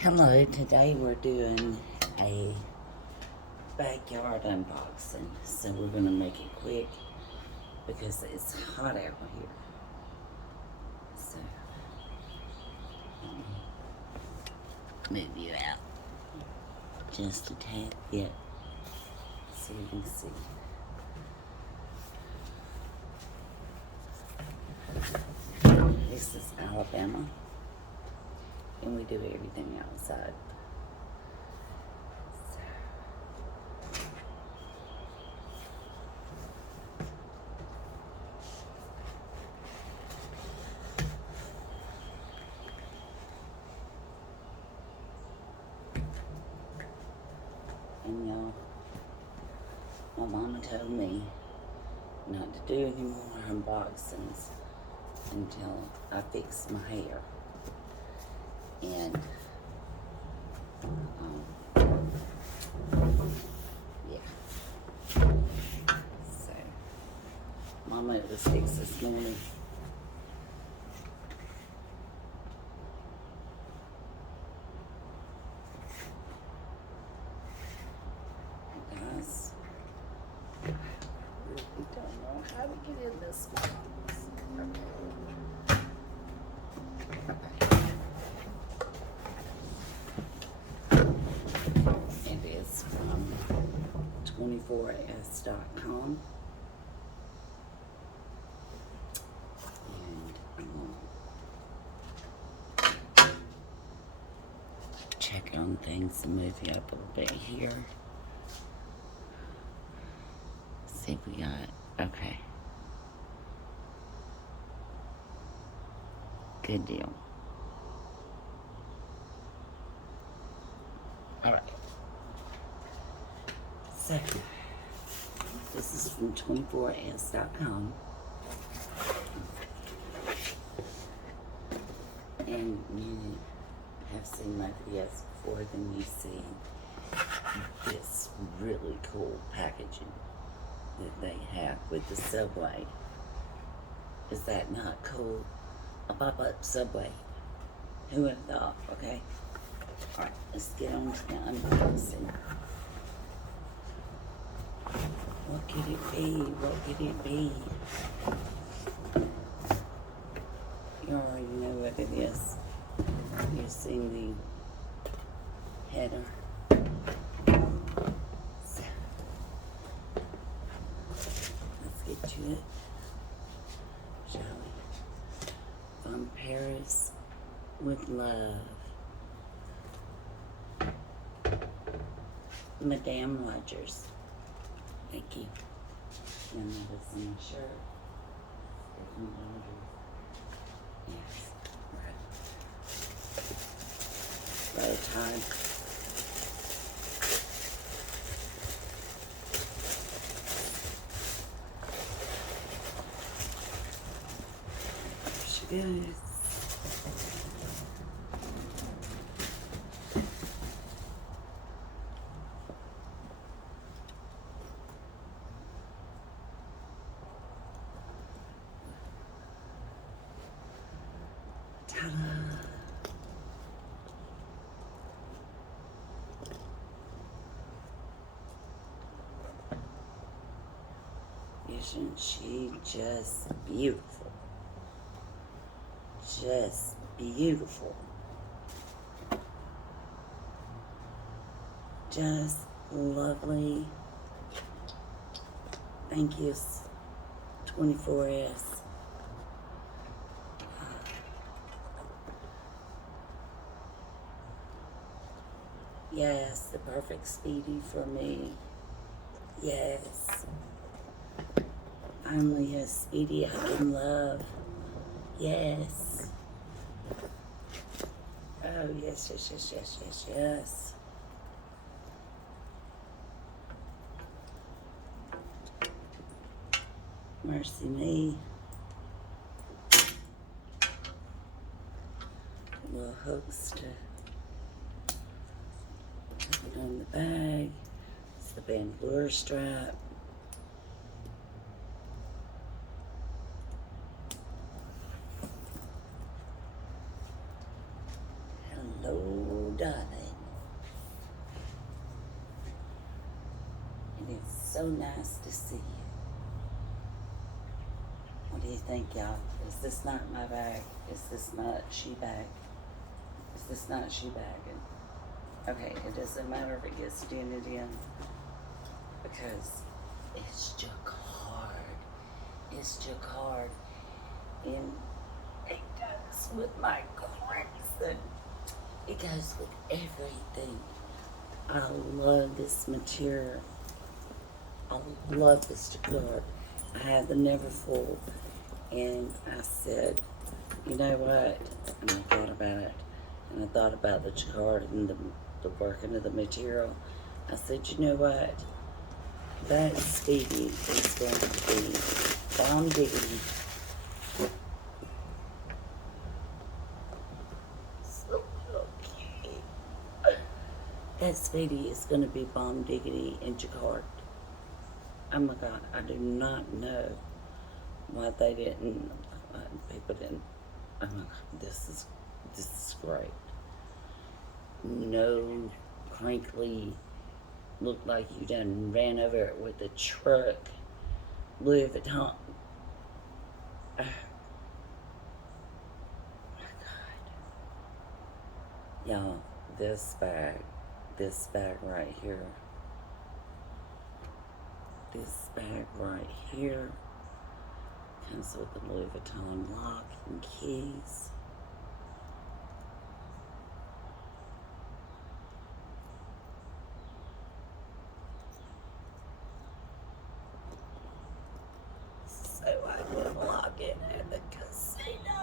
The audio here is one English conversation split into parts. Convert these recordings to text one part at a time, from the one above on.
Hello, today we're doing a backyard unboxing. So we're going to make it quick because it's hot out here. So, move you out just a tad bit so you can see. This is Alabama. And we do everything outside. And y'all, my mama told me not to do any more unboxings until I fix my hair. And yeah, so Mama, it was fixed this morning. Guys, I really don't know how to get in this box. It is from 24s.com. And check on things and move you up a little bit here. See if we got, okay. Good deal. Alright. So, this is from 24s.com. And you have seen my videos before, then you see this really cool packaging that they have with the Subway. Is that not cool? A pop-up Subway. Who would have thought, okay? Alright, let's get on to the unboxing. What could it be? What could it be? You already know what it is. You've seen the header. So, let's get to it, shall we? From Paris with love. Madame Rogers. Thank you. And that is in my shirt. Yes. Right. Low tide. There she goes. Ta-da! Isn't she just beautiful? Just beautiful. Just lovely. Thank you, 24s. Yes, the perfect Speedy for me. Yes. Finally a Speedy I can love. Yes. Oh, yes, yes, yes, yes, yes, yes. Mercy me. Little hooks to put on the bag. It's the Bandoulière strap. Hello, darling. It is so nice to see you. What do you think, y'all? Is this not my bag? Is this not she bag? Is this not she bagging? Okay, it doesn't matter if it gets dented in because it's Jaquard. It's Jaquard. And it goes with my crimson. It goes with everything. I love this material. I love this Jaquard. I had the Neverfull, and I said, you know what? And I thought about it, and I thought about the Jaquard and the working of the material. I said, you know what? That Speedy is going to be bomb diggity. So okay. That Speedy is going to be bomb diggity in Jaquard. Oh my God, I do not know why they didn't, people didn't, oh my God, this is great. No crinkly, look like you done ran over it with a truck, Louis Vuitton. Oh my God. Y'all, this bag right here, this bag right here comes with the Louis Vuitton lock and keys. So I can log in at the casino.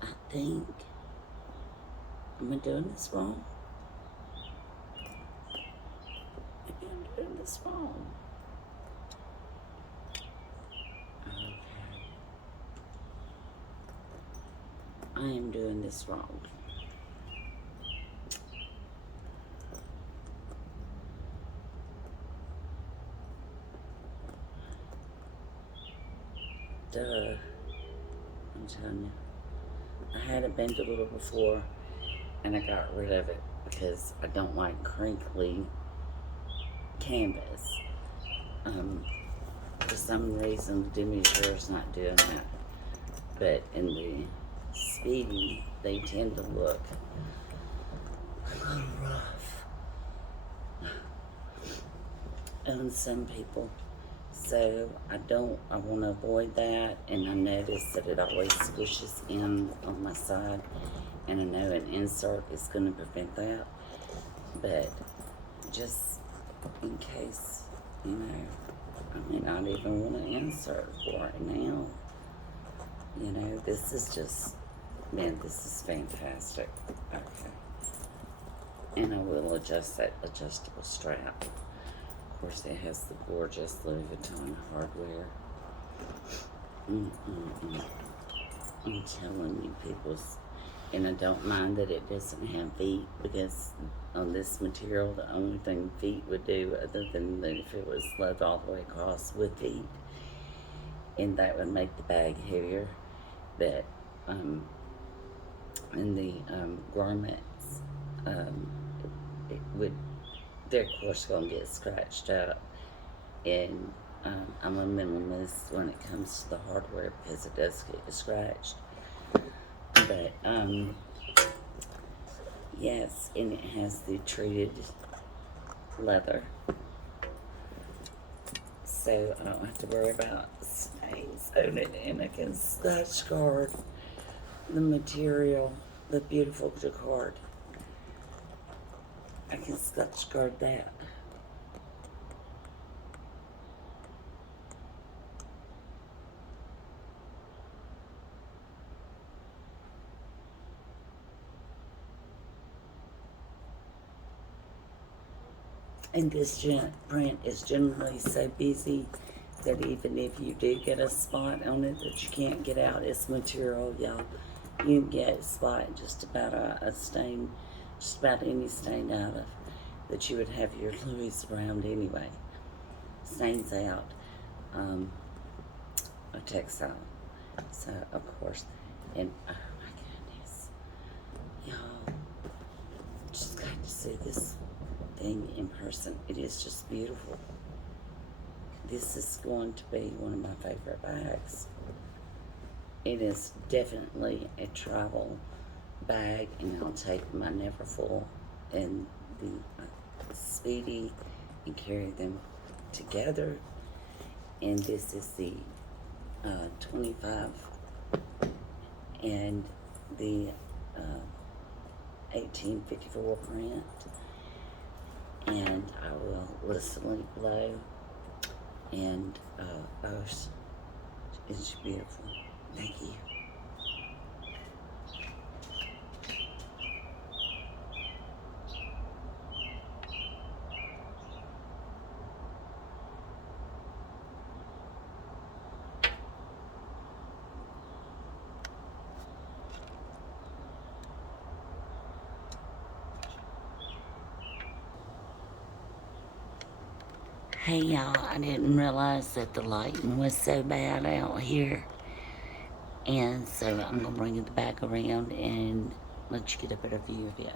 I think, am I doing this wrong? Maybe I'm doing this wrong. Okay. I am doing this wrong. Duh. I'm telling you. I had a Bandoulière before, and I got rid of it because I don't like crinkly canvas. For some reason, the demi-sure is not doing that. But in the Speedy, they tend to look a little rough on some people. So I want to avoid that, and I notice that it always squishes in on my side, and I know an insert is going to prevent that, but just in case, you know, I may not even want to insert for it now. You know, this is just, man, this is fantastic. Okay. And I will adjust that adjustable strap. Of course, it has the gorgeous Louis Vuitton hardware. I'm telling you, peoples, and I don't mind that it doesn't have feet, because on this material, the only thing feet would do, other than that if it was left all the way across with feet, and that would make the bag heavier. But in the garments, it would, they're of course gonna get scratched up, and I'm a minimalist when it comes to the hardware because it does get scratched. But yes, and it has the treated leather, so I don't have to worry about stains on it, and I can scratch guard the material, the beautiful Jaquard. I can scratch guard that. And this print is generally so busy that even if you do get a spot on it that you can't get out, it's material, y'all. You can get a spot, just about a stain just about any stain out of that you would have your Louis around anyway. Stains out a textile. So, of course, and oh my goodness, y'all, just got to see this thing in person. It is just beautiful. This is going to be one of my favorite bags. It is definitely a travel bag, and I'll take my Neverfull and the Speedy and carry them together. And this is the 25 and the 1854 print, and I will list the link below. And oh, it's beautiful. Thank you. Hey y'all, I didn't realize that the lighting was so bad out here. And so I'm gonna bring it back around and let you get a better view of it.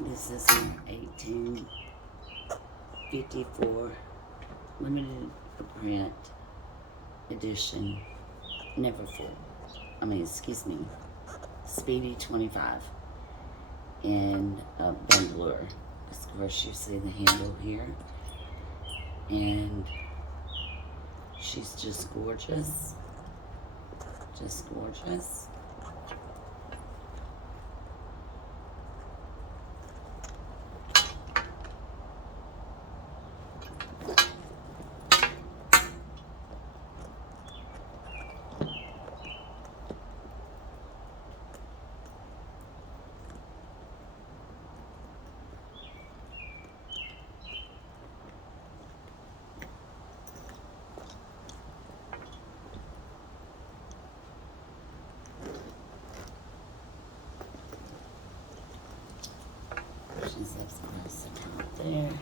This is an 1854 limited print edition Neverfull. Speedy 25 in Bandoulière. Of course, you see the handle here, and she's just gorgeous, just gorgeous. She's up across the top there.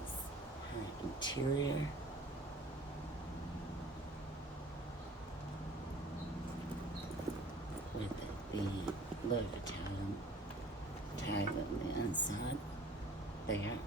That's her interior. With the Vuitton tag on the inside there.